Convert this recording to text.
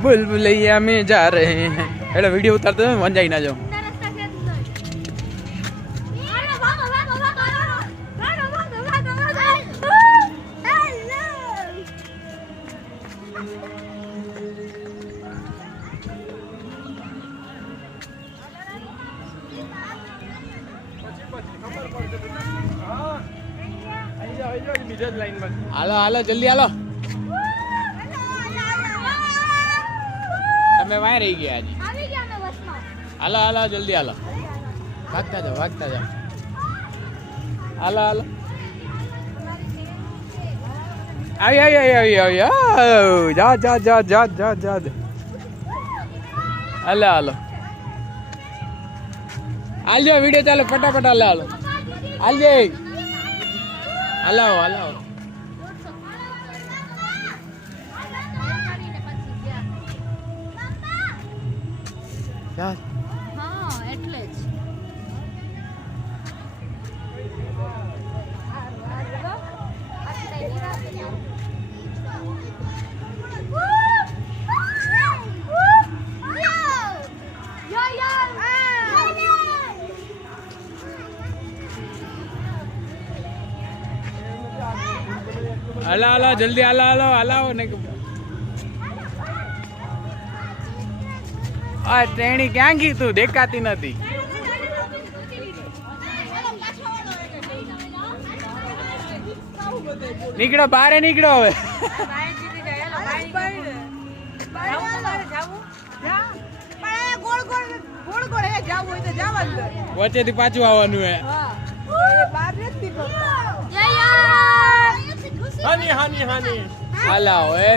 बुलबुलैया में जा रहे हैं એટલે વિડિયો ઉતારતો વંજાઈ ના જાઉં હાલો હાલો જલ્દી હાલો તમે વાય રહી ગયા આજે હાલો હાલો જલ્દી હાલો ભાગતા જાઓ હાલો હાલો આવી આવી આવી આવી આવી જા જા જા જા જા જા હાલો હાલો હાલજો વિડીયો ચાલો ફટાફટ હાલો હાલો હાલજે હલાવો હલાવો હા એટલે જ હલા હલા જલ્દી હલા હલા હલાવો ને આ ટ્રેણી ક્યાં ગઈ તું દેખાતી નથી નીકળો બારે નીકળો હવે વચ્ચેથી પાછું આવવાનું હે હાની હાની હાની હલાવો એ